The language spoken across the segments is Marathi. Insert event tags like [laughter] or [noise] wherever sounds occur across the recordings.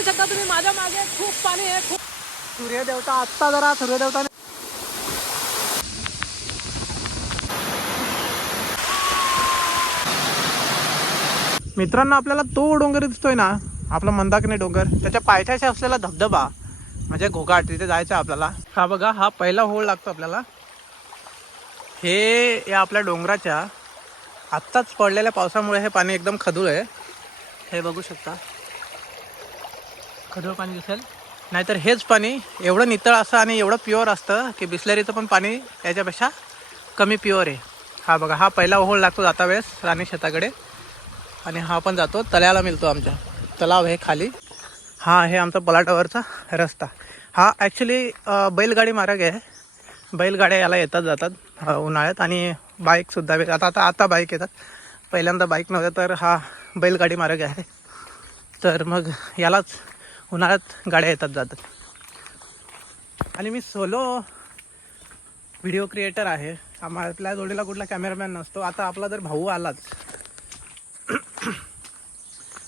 बघू शकता तुम्ही. माझ्या मागे खूप पाणी आहे खूप सूर्यदेवता आत्ता जरा सूर्यदेवता मित्रांनो आपल्याला तो डोंगर दिसतोय ना आपला मंदाकिनी डोंगर त्याच्या पायथ्याशी असलेला धबधबा म्हणजे घोघाट तिथे जायचं आपल्याला. हा बघा हा पहिला होळ लागतो आपल्याला. हे या आपल्या डोंगराच्या आत्ताच पडलेल्या पावसामुळे हे पाणी एकदम खदूळ आहे. हे बघू शकता. खडूळ पाणी दिसेल. नाहीतर हेच पाणी एवढं नितळ असं आणि एवढं प्युअर असतं की बिस्लरीचं पण पाणी याच्यापेक्षा कमी प्युअर आहे. हा बघा हा पहिला ओहोळ लागतो जाता वेळेस राणी शेताकडे. आणि हा पण जातो तळ्याला मिळतो आमच्या. तलाव हे खाली. हा आहे आमचा पलाटावरचा रस्ता. हा ॲक्च्युली बैलगाडी मार्ग आहे. बैलगाड्या याला येतात जातात उन्हाळ्यात आणि बाईकसुद्धा आता आता आता बाईक येतात. पहिल्यांदा बाईक नव्हत्या तर हा बैलगाडी मार्ग आहे. तर मग यालाच उन्हाळ्यात गाड्या येतात जातात आणि मी सोलो व्हिडिओ क्रिएटर आहे. आपल्या जोडीला कुठला कॅमेरामॅन नसतो. आता आपला जर भाऊ आलाच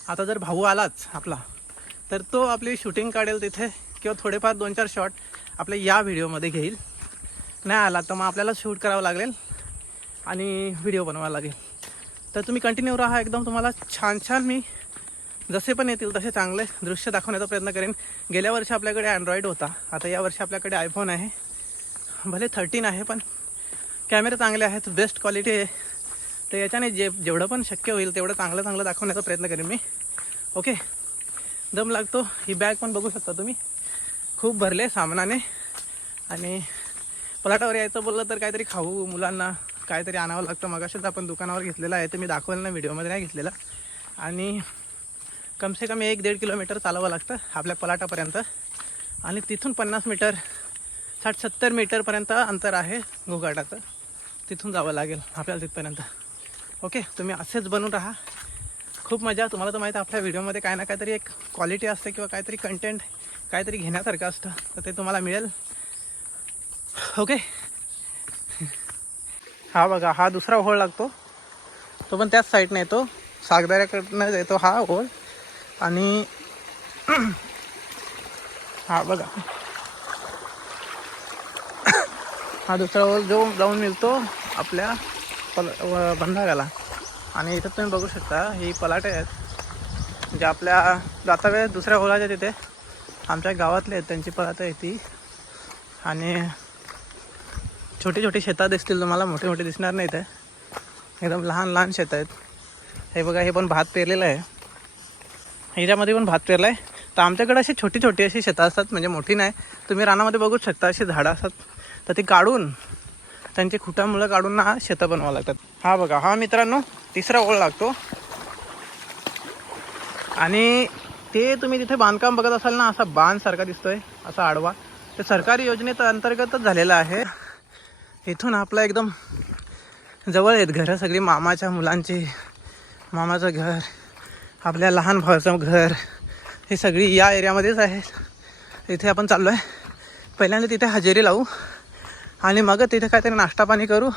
आता जर भाऊ आलाच आपला तर तो आपली शूटिंग काढेल तिथे किंवा थोडेफार दोन चार शॉट आपल्या या व्हिडिओमध्ये घेईल. नाही आला तर मग आपल्याला शूट करावं लागेल आणि व्हिडिओ बनवावा लागेल. तर तुम्ही कंटिन्यू राहा. एकदम तुम्हाला छान छान मी जसे पण येतील तसे चांगले दृश्य दाखवण्याचा प्रयत्न करेन. गेल्या वर्षी आपल्याकडे अँड्रॉईड होता. आता या वर्षी आपल्याकडे आयफोन आहे. भले थर्टीन आहे पण कॅमेरे चांगले आहेत बेस्ट क्वालिटी आहे. तर याच्याने जे जेवढं पण शक्य होईल तेवढं चांगलं चांगलं दाखवण्याचा प्रयत्न करेन मी. ओके दम लागतो. ही बॅग पण बघू शकता तुम्ही. खूप भरले सामानाने. आणि पलाटावर यायचं बोललं तर काहीतरी खाऊ मुलांना काहीतरी आणावं लागतं. मगाशीच आपण दुकानावर घेतलेलं आहे ते मी दाखवलं ना व्हिडिओमध्ये नाही घेतलेला. आणि कमसे कमी एक दीड किलोमीटर चालावं लागतं आपल्या पलाटापर्यंत. आणि तिथून पन्नास मीटर साठ सत्तर मीटरपर्यंत अंतर आहे घोघाटाचं. तिथून जावं लागेल आपल्याला तिथपर्यंत. ओके तुम्ही असेच बनून राहा. खूप मजा. तुम्हाला तर माहिती आहे आपल्या व्हिडिओमध्ये काय ना काहीतरी एक क्वालिटी असते किंवा काहीतरी कंटेंट काहीतरी घेण्यासारखं असतं तर ते तुम्हाला मिळेल. ओके. हा बघा हा दुसरा होळ लागतो. तो पण त्याच साईडने येतो. सागदाऱ्याकडनं येतो हा होळ आणि [clears throat] हा बघा. [clears throat] हा दुसरा होळ जो जाऊन मिळतो आपल्या पल भंडाऱ्याला. आणि इथं तुम्ही बघू शकता ही पलाटे आहेत. म्हणजे आपल्या जाता वेळेस दुसऱ्या ओलाच्या तिथे. आमच्या गावातले आहेत त्यांची पलाटं आहे ती. आणि छोटी छोटी शेतात दिसतील तुम्हाला मोठे मोठे दिसणार नाही ते एकदम लहान लहान शेत आहेत. हे बघा हे पण भात पेरलेलं आहे. ह्याच्यामध्ये पण भात पेरला आहे तर आमच्याकडे अशी छोटी छोटी अशी शेतं असतात म्हणजे मोठी नाही. तुम्ही रानामध्ये बघू शकता अशी झाडं असतात. तर ती काढून त्यांची खुटामुळं काढून ना शेतं बनवावं लागतात. हा बघा हा मित्रांनो तिसरा ओळ लागतो. आणि ते तुम्ही तिथे बांधकाम बघत असाल ना असा बांधसारखा दिसतोय असा आडवा. ते सरकारी योजनेत अंतर्गतच झालेलं आहे. इथून आपलं एकदम जवळ आहेत घरं सगळी मामाच्या मुलांची मामाचं घर. आपल्या लहान भावाचं घर. हे सगळी या एरियामध्येच आहेत इथे आपण चाललो आहे पहिल्यांदा तिथे हजेरी लावू. आणि मग तिथे काहीतरी नाश्ता पाणी करू.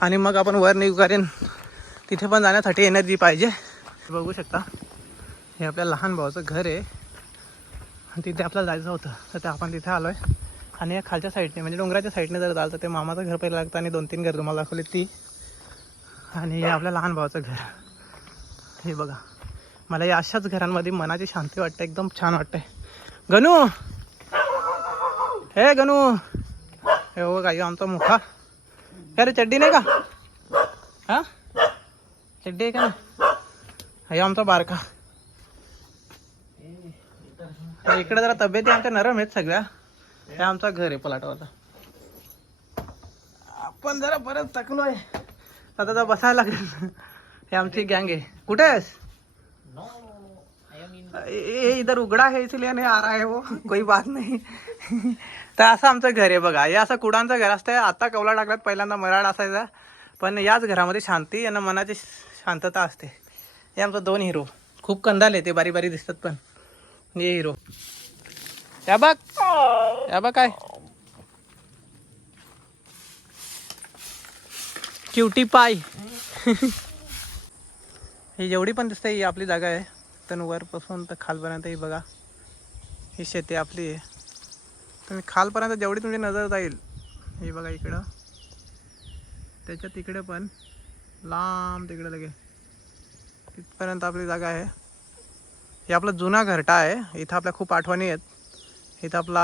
आणि मग आपण वर निघू कारण तिथे पण जाण्यासाठी एनर्जी पाहिजे. बघू शकता. हे आपल्या लहान भावाचं घर आहे. आणि तिथे आपल्याला जायचं होतं. तर ते आपण तिथे आलो आहे आणि या खालच्या साईडने म्हणजे डोंगराच्या साईडने जर जाल तर ते मामाचं घर पहिलं लागतं आणि दोन तीन घर तुम्हाला दाखवले ती. आणि हे आपल्या लहान भावाचं घर. हे बघा. मला या अशाच घरांमध्ये मनाची शांती वाटते एकदम छान वाटते. गणू! हे गणू! हे हो का आमचा मुखा. काय रे चड्डी नाही का? हा? चड्डी आहे का ना हे आमचा बारका. इकडे जरा तब्येती आमच्या नरम आहेत सगळ्या. हे आमचा घर आहे पलाटावरचा आपण जरा परत आहे आता तर बसायला लागेल. हे आमची गँग आहे. कुठे आहेस? ये इधर उघडा है इसलिए नाही आ रहा है वो [laughs] कोई बात नाही। [laughs] तर असं आमचं घर आहे बघा. हे असं कुडांचं घर असतं आता कवला टाकल्यात पहिल्यांदा मराड असायचा पण याच घरामध्ये शांती आणि मनाची शांतता असते. हे आमचं दोन हिरो. खूप कंदाल आहे ते बारी बारी दिसतात पण. हे हिरो. या बघ. या बघ काय. क्युटी पाय [laughs] ही जेवढी पण दिसते ही आपली जागा आहे. तर वरपासून तर खालपर्यंत ही बघा. ही शेती आपली आहे. तुम्ही खालपर्यंत जेवढी तुमची नजर जाईल ही बघा इकडं. त्याच्या तिकडे पण लांब तिकडे लगे. तिथपर्यंत आपली जागा आहे. हे आपला जुना घरटा आहे. इथं आपल्या खूप आठवणी आहेत. इथं आपला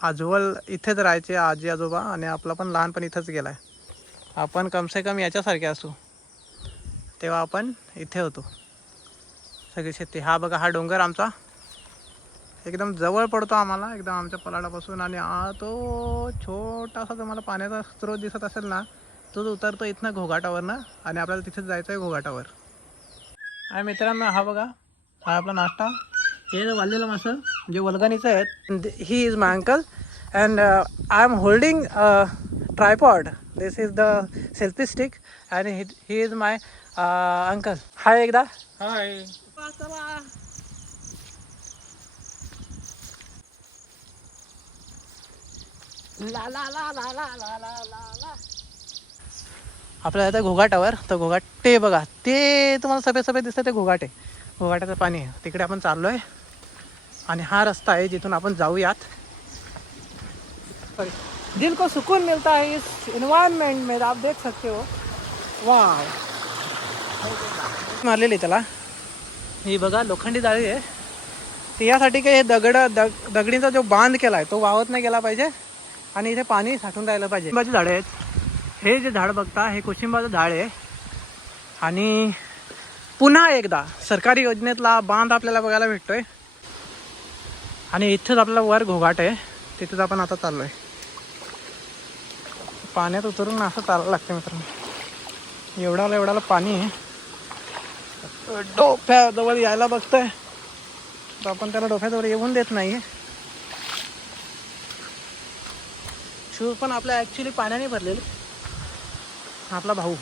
आजोबल इथेच राहायचे आजी आजोबा आणि आपला पण लहानपण इथंच गेला आहे आपण कमसे कम याच्यासारखे असू. तेव्हा आपण इथे होतो. सगळी शेती. हा बघा हा डोंगर आमचा. एकदम जवळ पडतो आम्हाला. एकदम आमच्या पलाडापासून आणि हा तो छोटासा तुम्हाला पाण्याचा स्रोत दिसत असेल ना तोच उतरतो इथनं घोघाटावरनं आणि आपल्याला तिथेच जायचं आहे घोघाटावर. आणि मित्रांनो हा बघा हा आपला नाश्ता. हे जे वाढलेलं मासं जे वलगणीचं आहेत he is my uncle and I am holding tripod this is the selfie stick आणि he is my uncle. Hi एकदा. हाय. ला ला ला ला ला ला ला ला ला. आपल्याला आता घोघाटावर तर घोघाट ते बघा ते तुम्हाला सफेद सफेद दिसतं ते घोघाट आहे. घोघाटाचं पाणी आहे. तिकडे आपण चाललो आहे आणि हा रस्ता आहे जिथून आपण जाऊयात. दिल को सुकून मिलता है इस इन्वायरमेंट में आप देख सकते हो. वाह मारलेली त्याला. ही बघा लोखंडी जाळी आहे. ती यासाठी की हे दगड दग दगडीचा जो बांध केला आहे तो वाहत नाही गेला पाहिजे आणि इथे पाणी साठून राहिलं पाहिजे. कुशिंबाची झाडं आहेत. हे जे झाड बघता हे कुशिंबाचं झाड आहे. आणि पुन्हा एकदा सरकारी योजनेतला बांध आपल्याला बघायला भेटतोय. आणि इथेच आपल्याला वर घोघाट आहे. तिथेच आपण आता चाललोय. पाण्यात उतरून असं चालायला लागतं मित्रांनो. एवढाला एवढाला पाणी आहे. डोफ्याजवळ यायला बघतोय तर आपण त्याला डोफ्याजवळ येऊन देत नाही शूज़ पण आपल्या ॲक्च्युली पाण्याने भरलेले। आपला भाऊ।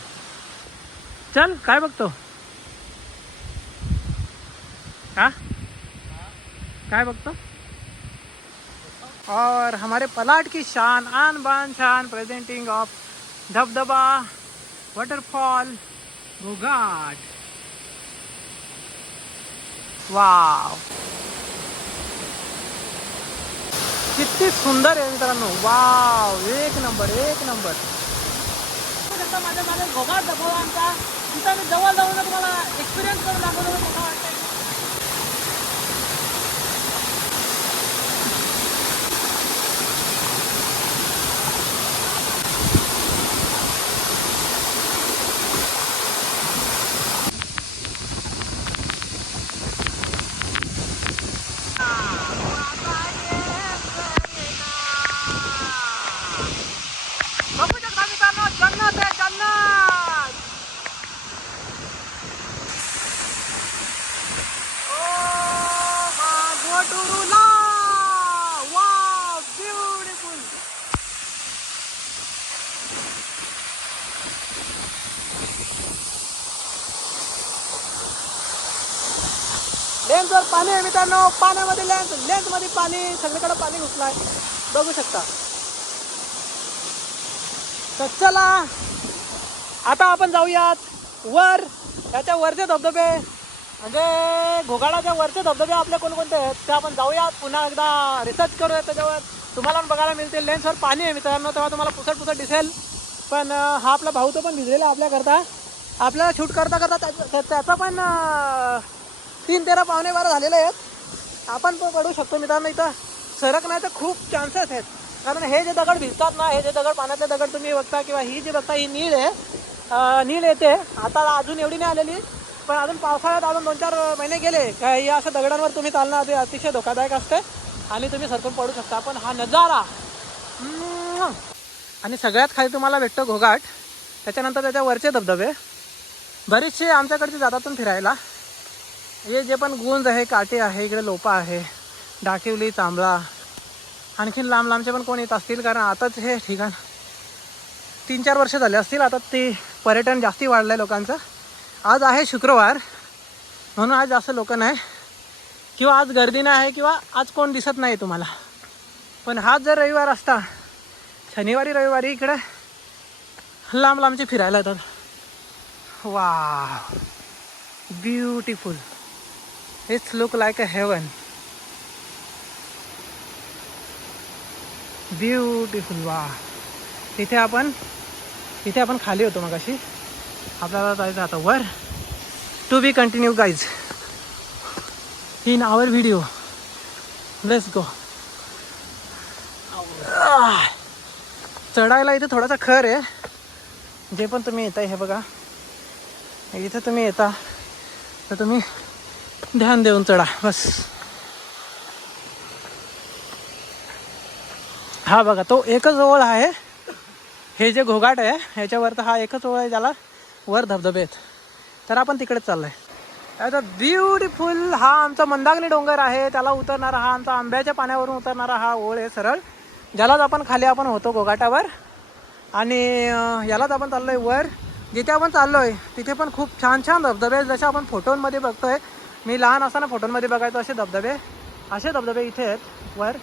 चल, काय बघतो? हा? काय बघतो? और हमारे पलाट की शान, आन बान शान प्रेजेंटिंग ऑफ़ धबधबा वाटरफॉल घोघाट वाव किती सुंदर आहे मित्रांनो. वाव एक नंबर एक नंबर जसं माझ्या मागे घोघाट दाखवला आमचा. तिथं मी जवळ जाऊन तुम्हाला एक्सपिरियन्स करून दाखवतो कसं वाटतं बघू शकता मित्रांनो जन्नत आहे जन्नत ओ मागोटुरुला वाव ब्युटिफुल लेन्सवर पाणी आहे मित्रांनो पाण्यामध्ये लेन्स लेन्समध्ये पाणी सगळीकडे पाणी घुसलाय. बघू शकता. तर चला आता आपण जाऊयात वर त्याच्या वरचे धबधबे. म्हणजे घोगाडाच्या वरचे धबधबे आपले कोणकोणते आहेत ते आपण जाऊयात. पुन्हा एकदा रिसर्च करूयात त्याच्यावर. तुम्हाला पण बघायला मिळतील. लेन्सवर पाणी आहे मित्रांनो तेव्हा तुम्हाला पुसट पुसट दिसेल. पण हा आपला भाऊ तो पण भिजलेला आहे आपल्याकरता. आपल्याला शूट करता करता त्याचं त्या- त्याचा पण तीन तेरा पावणे बारा झालेले आहेत. आपण पण पडू शकतो मित्रांनो इथं. सरकण्याचे खूप चान्सेस आहेत. कारण हे जे दगड भिजतात ना हे जे दगड पाण्यातले दगड तुम्ही बघता किंवा ही जी बघता ही नीळ आहे नीळ येते. आता अजून एवढी नाही आलेली पण अजून पावसाळ्यात अजून दोन चार महिने गेले का या अशा दगडांवर तुम्ही चालणं ते अतिशय धोकादायक असते. आणि तुम्ही सरकून पडू शकता. पण हा नजारा आणि सगळ्यात खाली तुम्हाला भेटतो घोघाट. त्याच्यानंतर त्याच्या वरचे धबधबे. बरेचसे आमच्याकडचे जातातून फिरायला. हे जे पण गुंज आहे काटे आहे इकडे लोपा आहे डाकिवली तांबळा आणखीन लांब लांबचे पण कोण येत असतील? कारण आताच हे ठिकाण तीन चार वर्ष झाले असतील आता ते पर्यटन जास्ती वाढलं आहे लोकांचं. आज आहे शुक्रवार म्हणून आज जास्त लोक नाही. किंवा आज गर्दी नाही आहे किंवा आज कोण दिसत नाही तुम्हाला. पण हाच जर रविवार असता शनिवारी रविवारी इकडे लांब लांबचे फिरायला येतात. वा beautiful. It's look like a heaven beautiful वा इथे आपण इथे आपण खाली होतो मग अशी आपल्याला जायचं आता वर. To be continue guys in our video let's go चढायला इथे थोडासा खर आहे. जे पण तुम्ही येताय हे बघा. इथे तुम्ही येता तर तुम्ही ध्यान देऊन चढा बस. हा बघा तो एकच ओळ आहे. हे जे घोघाट आहे ह्याच्यावर तर हा एकच ओळ आहे ज्याला वर धबधबे आहेत. तर आपण तिकडेच चाललोय. आता ब्युटिफुल हा आमचा मंदाग्नी डोंगर आहे. त्याला उतरणारा हा आमचा आंब्याच्या पाण्यावरून उतरणारा हा ओळ आहे सरळ. ज्यालाच आपण खाली आपण होतो घोघाटावर. आणि यालाच आपण चाललोय वर. जिथे आपण चाललोय तिथे पण खूप छान छान धबधबे आहेत. जसे आपण फोटोंमध्ये बघतोय मी लहान असताना फोटोंमध्ये बघायचो असे धबधबे. असे धबधबे इथे आहेत वर.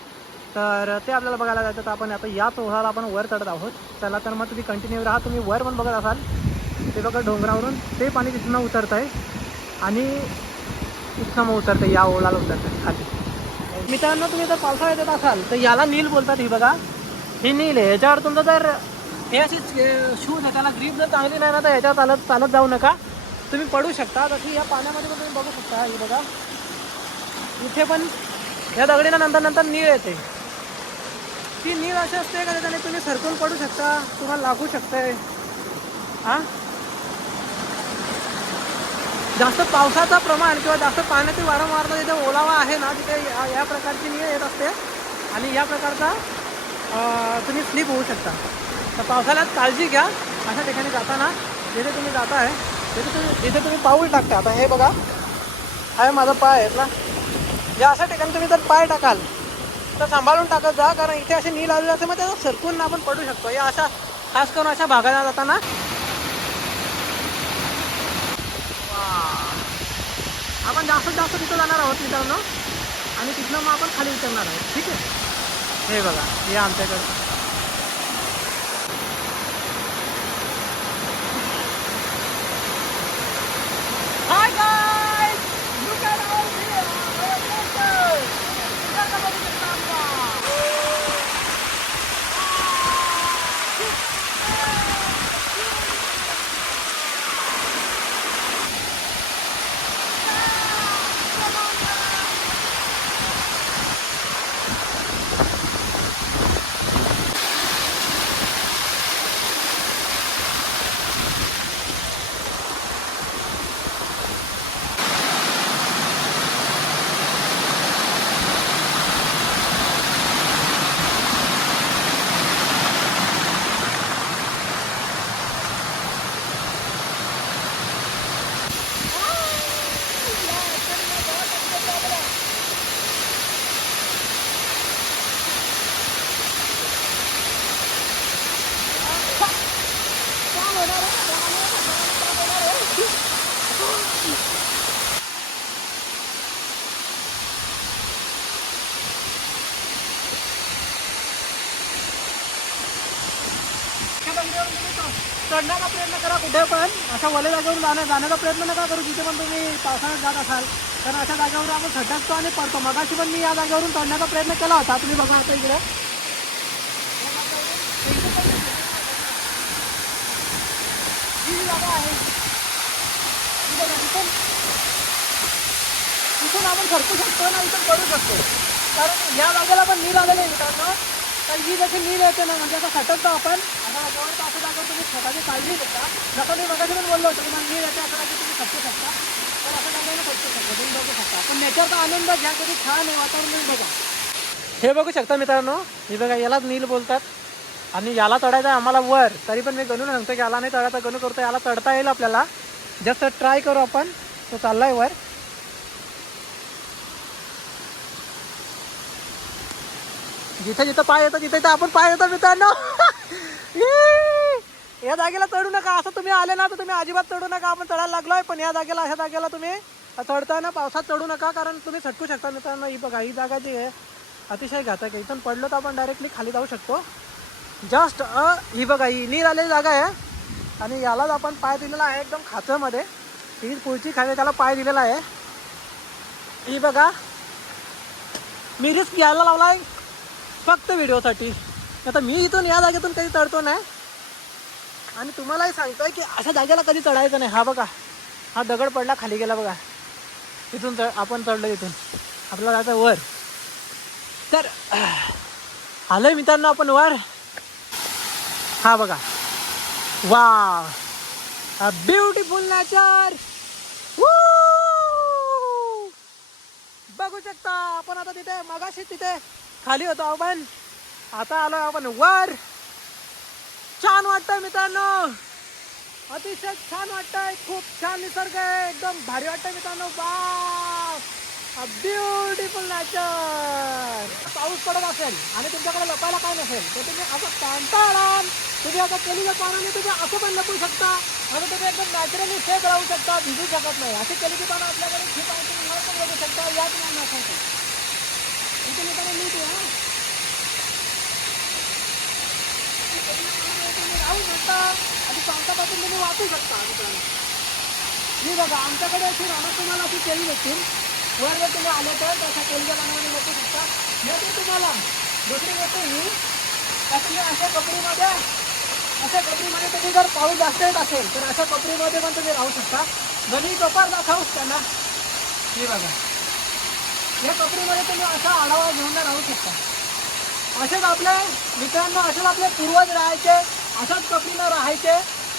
तर ते आपल्याला बघायला जायचं तर आपण आता याच ओढाला आपण वर चढत आहोत. चला तर मग तुम्ही कंटिन्यू राहा. तुम्ही वर पण बघत असाल. ते बघा डोंगरावरून. ते पाणी तिथून उतरत आहे आणि इथनं मग उतरतं या ओळाला उतरतं खाली. मित्रांनो तुम्ही जर पावसाळ्यात येत असाल तर याला नील बोलतात ही बघा. ही नील आहे. याच्यावर तुमचं जर हे अशी शूज आहे त्याला ग्रीप जर चांगली नाही ना तर याच्यावर चालत चालत जाऊ नका. तुम्ही पडू शकता. तशी या पाण्यामध्ये पण तुम्ही बघू शकता. ही बघा. इथे पण या दगडीला नंतर नंतर नीळ येते. ती नीळ अशी असते का त्याच्याने तुम्ही सरकून पडू शकता? तुम्हाला लागू शकतंय हां? जास्त पावसाचं प्रमाण किंवा जास्त पाण्याची वारंवारता जिथे ओलावा आहे ना तिथे या या प्रकारची निळ येत असते. आणि या प्रकारचा तुम्ही स्लिप होऊ शकता. तर पावसाळ्यात काळजी घ्या. अशा ठिकाणी जाताना जिथे तुम्ही जाताय तिथे तुम्ही जिथे तुम्ही पाऊल टाकता. आता हे बघा. हा आहे माझा पाय आहे ना. या अशा ठिकाणी तुम्ही जर पाय टाकाल तर सांभाळून टाकत जा कारण इथे असे नील आलेले असते मग त्याचा सरकून आपण पडू शकतो. या अशा खास करून अशा भागाला जाताना. आपण जास्तीत जास्त तिथं जाणार आहोत मित्रांनो. आणि तिथनं मग आपण खाली उतरणार आहोत. ठीक आहे? हे बघा. हे आमच्याकडे hi guys look at our video इकडनं बघू शकता आपला. चढण्याचा प्रयत्न करा कुठे पण अशा वल्या जागेवर जाण्या जाण्याचा प्रयत्न नका करू जिथे पण तुम्ही पावसाळ्यात जात असाल. कारण अशा जागेवर आपण खड्डाचतो आणि पडतो. मगाशी पण मी या जागेवरून चढण्याचा प्रयत्न केला होता. तुम्ही बघा आता इकडे. ही जी जागा आहे. इथून आपण सरकू शकतो ना इथून करू शकतो. कारण या जागेला पण नीर आलेले आहे मित्रांनो. तर ही जशी नीर येते ना म्हणजे आता खटकतो आपण असं जागा तुम्ही स्वतःची काळजी घेता जसं मी मगाशी पण बोललो होतो की मला असं तुम्ही शकता तर असं जागेला शकता तुम्ही बघू शकता पण नेचरचा आनंद घ्या कधी छान आहे वातावरण बघा हे बघू शकता मित्रांनो हे बघा यालाच नील बोलतात आणि याला चढायचं आहे आम्हाला वर. तरी पण मी गणू सांगतो की याला नाही चढायचा गणू करतो याला चढता येईल आपल्याला. जस्ट ट्राय करू आपण. तो चाललाय वर. जिथे जिथं पाय येतं तिथे तर आपण पाय येतो मित्रांनो. [laughs] [laughs] या जागेला चढू नका. असं तुम्ही आले ना तर तुम्ही अजिबात चढू नका. आपण चढायला लागलोय पण या जागेला अशा जागेला तुम्ही चढताना पावसात चढू नका कारण तुम्ही सटकू शकता. मित्रांनो ही बघा ही जागा जी आहे अतिशय घातक आहे. इथून पडलो तर आपण डायरेक्टली खाली जाऊ शकतो. जस्ट अ ही बघा ही नीर आलेली जागा आहे. आणि यालाच आपण पाय दिलेला आहे एकदम खाचामध्ये ही पुढची खाली त्याला पाय दिलेला आहे. ही बघा मी रिस्क घ्यायला लावलाय फक्त व्हिडिओसाठी आता मी इथून या जागेतून कधी चढतो नाही. आणि तुम्हालाही सांगतोय की अशा जागेला कधी चढायचं नाही. हा बघा हा दगड पडला खाली गेला बघा. इथून चढ आपण चढलो इथून. आपला जायचं वर. तर आलोय मित्रांनो आपण वर. हा बघा. वा ब्युटिफुल नॅचर बघू शकता. आपण आता तिथे मगाशी तिथे खाली होतो आपण आता आलोय आपण वर. छान वाटतंय मित्रांनो. अतिशय छान वाटतंय. खूप छान निसर्ग आहे. एकदम भारी वाटतंय मित्रांनो. बा ब्युटिफुल नॅचर पाऊस पडत असेल आणि तुमच्याकडे लपायला काय नसेल तर तुम्ही असं कांटाळा तुम्ही आता केलीच्या पानाने तुम्ही असं पण लपू शकता आणि तुम्ही एकदम नॅचरली सेफ राहू शकता भिजू शकत नाही. अशी केलीची पानं आपल्याकडे खूप आहे तुम्ही वर पण बघू शकता. या तुम्हाला नसायचं इथे मित्रांनो नीट आहे, हा. तुम्ही राहू शकता आणि पावसापासून तुम्ही वाचू शकता मित्रांनो ही बघा आमच्याकडे अशी राहणार तुम्हाला अशी केली भेटतील वर जर तुम्ही आले तर तशा केलीच्या पानामध्ये बसू शकता येते तुम्हाला दुसरी गोष्ट ही का तुम्ही अशा कपडीमध्ये अशा कपडीमध्ये तुम्ही जर पाऊस जास्त येत असेल तर अशा कपडीमध्ये पण तुम्ही राहू शकता गणी कपार दाखवूच त्यांना हे बघा या कपडीमध्ये तुम्ही असा आढावा घेऊन राहू शकता. असेच आपले मित्रांनो असेच आपले पूर्वज राहायचे अशाच कपडीनं राहायचे.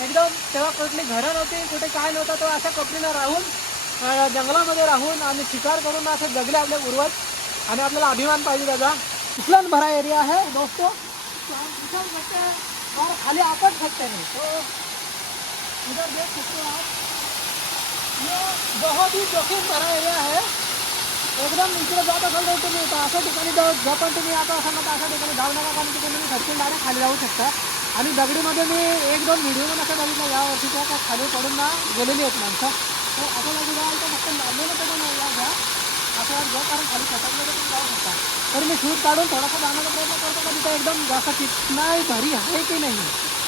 एकदम तेव्हा कुठली घरं नव्हती कुठे काय नव्हतं तेव्हा अशा कपडीनं राहून जंगलामध्ये राहून आणि शिकार करून असं जगले आपले पूर्वज. आणि आपल्याला अभिमान पाहिजे त्याचा. इस्लाम भरा एरिया आहे दोस्त? तो सकते और खाली आपण सकते नाही तो इधर देख सकते आप ये बहुत ही जोखिम भरा एरिया है एकदम इकडे जात असाल तर तुम्ही अशा ठिकाणी जाऊ जो पण तुम्ही आता असाल ना तर अशा ठिकाणी जाऊ नका कारण तिथे तुम्ही सचिन डायरेक्ट खाली जाऊ शकता. आणि दगडीमध्ये मी एक दोन व्हिडिओ पण असं बघितलं या वर्षीच्या का खाली पडून ना गेलेली आहेत माणसं. तर असं लागू जाल तर फक्त लागलेलं पडून या घ्या. असं यात घ्या कारण खाली पटकलं तुम्ही जाऊ शकता. तर मी शूट काढून थोडासा जाण्याचा प्रयत्न करतो का तिथे एकदम जास्त कितना भरी आहे की नाही?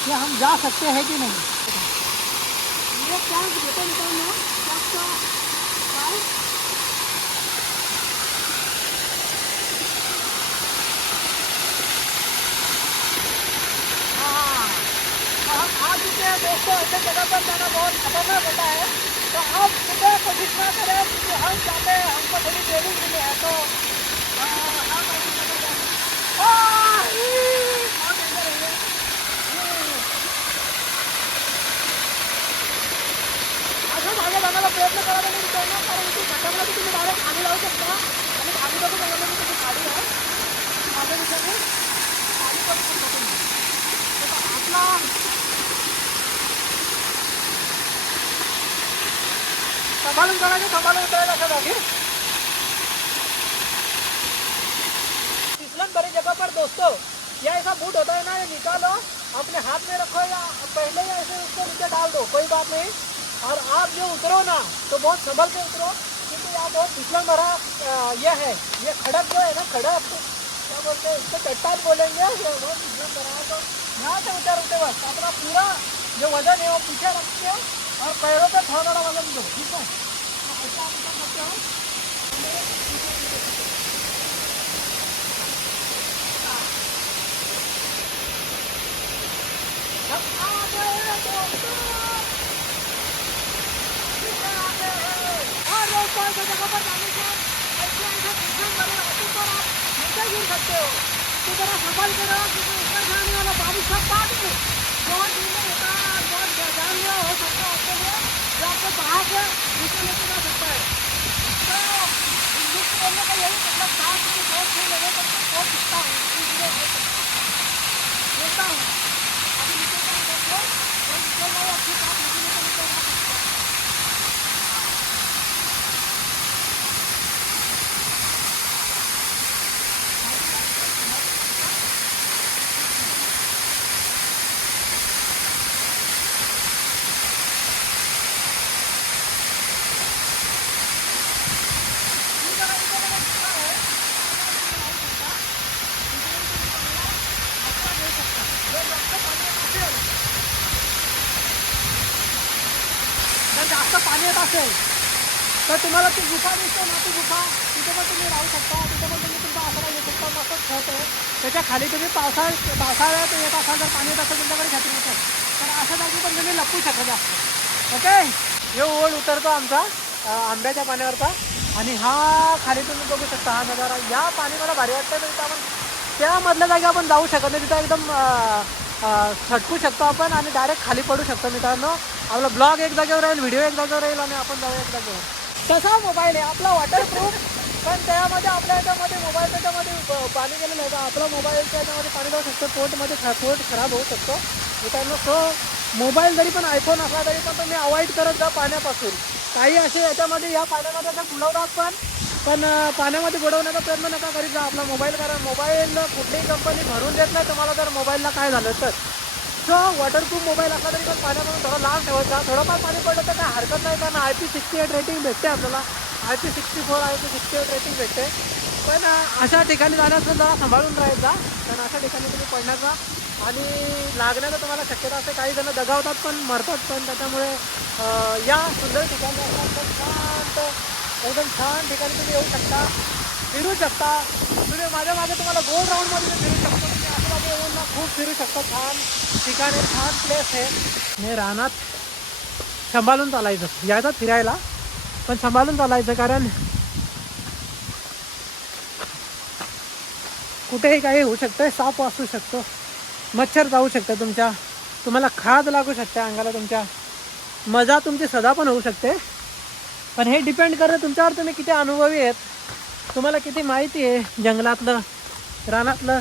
की हम जा सकते हैं की नाही? म्हणजे ये टँक देतो मित्रांनो टँकचा प्राईस हाँ तो हम आ दोस्तों ऐसे जगह पर जाना बहुत खतरनाक होता है। तो आप सुबह कोशिश ना करें क्योंकि हम जाते हैं हमको थोड़ी ट्रेनिंग मिली है तो आ, आप ऐसी जगह असं मागे प्रयत्न करा मी मित्रांनो कारण इथे तुम्ही डायरेक्ट खाली लावू शकता आणि खाली बघू तुम्ही खाली आहे माझ्या विचाराने खाली तुम्ही आपला सांभाळून करायचं सांभाळून उतरायला अशा जागी फिसलन भरी जगह पर दोस्तों. ये ऐसा बूट होता है ना ये निकालो. अपने हाथ में रखो या पहले ही ऐसे उसको नीचे डाल दो कोई बात नहीं. और आप जो उतरो ना तो बहुत संभल के उतरो. क्योंकि यहाँ बहुत फिसलन भरा अ, ये है ये खड़क जो है ना खड़क क्या बोलते हैं इसको चट्टान बोलेंगे ये बहुत फिसलन भरा है। तो यहाँ से उतर उतरते वक्त अपना पूरा जो वज़न है वो पीछे रख के और पैरों पे थोड़ा थोड़ा वजन दो ठीक है ऐसा जब जगह पर जाने से ऐसे ऐसे वाले पर आप नीचे गिर सकते हो तो जरा संभल के रहो क्योंकि ऊपर जाने वाला बारिश का बहुत धीमे होता है बहुत जानलेवा हो सकता है आपके लिए, जो आपको बाहर से नीचे लेके जा सकता है। तो मुझे करने का यही मतलब था कि बहुत सही लगे तो मैं बहुत सीखता हूँ इसलिए बोलता हूँ अभी नीचे का देखो अच्छी बात नीचे तुम्हाला ती गुफा दिसते ना ती गुफा तिथे पण तुम्ही राहू शकता तिथे पण तुम्ही तुमचा आसरा घेऊ शकता मस्त खत आहे. त्याच्याखाली तुम्ही पावसाळ पावसाळ्यात येत असाल जर पाणी येत असेल तुमच्याकडे छत्री नसेल तर अशा जागी पण तुम्ही लपू शकत असता ओके? हे ओढ उतरतो आमचा आंब्याच्या पाण्यावरचा. आणि हा खाली तुम्ही बघू शकता हा नजारा. या पाणी मला भारी वाटतं तिथं आपण त्यामधल्या जागी आपण जाऊ शकत नाही. तिथं एकदम अं, छटकू शकतो आपण आणि डायरेक्ट खाली पडू शकतो मित्रांनो. आपला ब्लॉग एक जागेवर राहील व्हिडिओ एक जागेवर राहील आणि आपण जाऊ एक जागेवर. तसा मोबाईल आहे? आपला वॉटरप्रूफ पण त्यामध्ये आपल्या याच्यामध्ये मोबाईल त्याच्यामध्ये पाणी गेलेलं आहे. का आपला मोबाईलच्या याच्यामध्ये पाणी जाऊ शकतो. पोर्टमध्ये ख पोर्ट खराब होऊ शकतो. मित्रांनो सो मोबाईल जरी पण आयफोन असला तरी पण तुम्ही अवॉइड करत जा पाण्यापासून. काही असे याच्यामध्ये या पाण्यामध्ये असं बुडवतात पण पण पाण्यामध्ये बुडवण्याचा प्रयत्न नका करीत जा आपला मोबाईल कारण मोबाईल कुठलीही कंपनी भरून देत नाही. तुम्हाला जर मोबाईलला काय झालं तर. वॉटरप्रूफ मोबाईल असला तरी पण पाण्यापासून थोडं लांब ठेवायचा. थोडंफार पाणी पडलं तर काय हरकत नाही कारण I P sixty eight rating भेटते आपल्याला. I P sixty four I P sixty eight rating भेटते. पण अशा ठिकाणी जाण्याचं जरा सांभाळून राहायचा. कारण अशा ठिकाणी तुम्ही पडण्याचा आणि लागण्याचं तुम्हाला शक्यता असते. काही जण दगावतात पण मरतात पण. त्याच्यामुळे या सुंदर ठिकाणी शांत एकदम छान ठिकाणी तुम्ही येऊ शकता फिरू शकता. तुम्ही माझ्या मागे तुम्हाला गोल राऊंडमध्ये फिरू शकता. तुम्ही येऊन खूप फिरू शकतो. छान ठिकाणी छान प्लेस आहे. मी रानात सांभाळून चालायचं. यायचं फिरायला पण सांभाळून चालायचं कारण कुठेही काही होऊ शकतं साप असू शकतो मच्छर जाऊ शकतं तुमच्या. तुम्हाला खाद लागू शकते अंगाला तुमच्या. मजा तुमची सदा पण होऊ शकते. पण हे डिपेंड करतं तुमच्यावर तुम्ही किती अनुभवी आहेत. तुम्हाला किती माहिती आहे जंगलातलं रानातलं.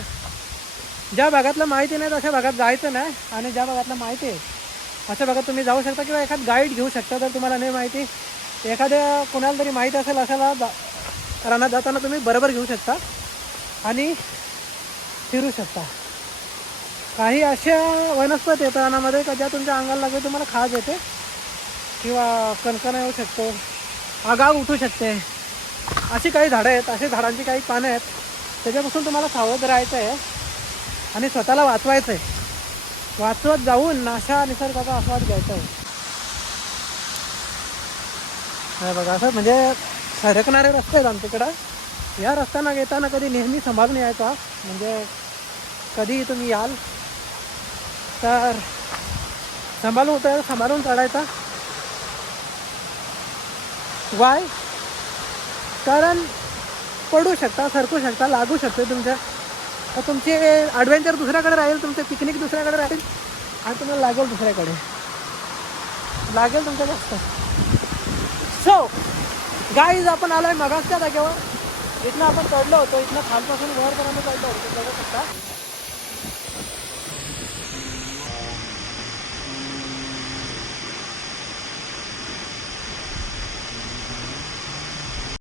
ज्या भागातलं माहिती नाही अशा भागात जायचं नाही. आणि ज्या भागातलं माहिती आहे अशा भागात तुम्ही जाऊ शकता किंवा एखाद गाईड घेऊ शकता. जर तुम्हाला नाही माहिती एखाद्या कोणाला तरी माहीत असेल अशाला जा रानात जाताना तुम्ही बरोबर घेऊ शकता आणि फिरू शकता. काही अशा वनस्पती आहेत रानामध्ये का ज्या तुमच्या अंगाला लागेल तुम्हाला खाज येते किंवा कणकणा येऊ शकतो आगाव उठू शकते. अशी काही झाडं आहेत अशी झाडांची काही पानं आहेत त्याच्यापासून तुम्हाला सावध राहायचं आहे. आणि स्वतःला वाचवायचं आहे वाचवत जाऊन नाशा निसर्गाचा आस्वाद घ्यायचा आहे. बघा असं म्हणजे सरकणारे रस्ते आहेत आमच्याकडं. या रस्त्यानं येताना कधी नेहमी सांभाळून यायचा म्हणजे कधीही तुम्ही याल? तर सांभाळून होतं सांभाळून चढायचा. वाय कारण पडू शकता सरकू शकता लागू शकते तुमच्या. तर तुमचे ॲडव्हेंचर दुसऱ्याकडे राहील तुमचे पिकनिक दुसऱ्याकडे राहील आणि तुम्हाला लागेल दुसऱ्याकडे. लागेल तुमच्या जास्त. सो गाईज आपण आलोय मगासच्या जागेवर. इथनं आपण चढलो होतो इथनं खालपासून वरपर्यंत चढलो होतो तुम्ही बघू शकता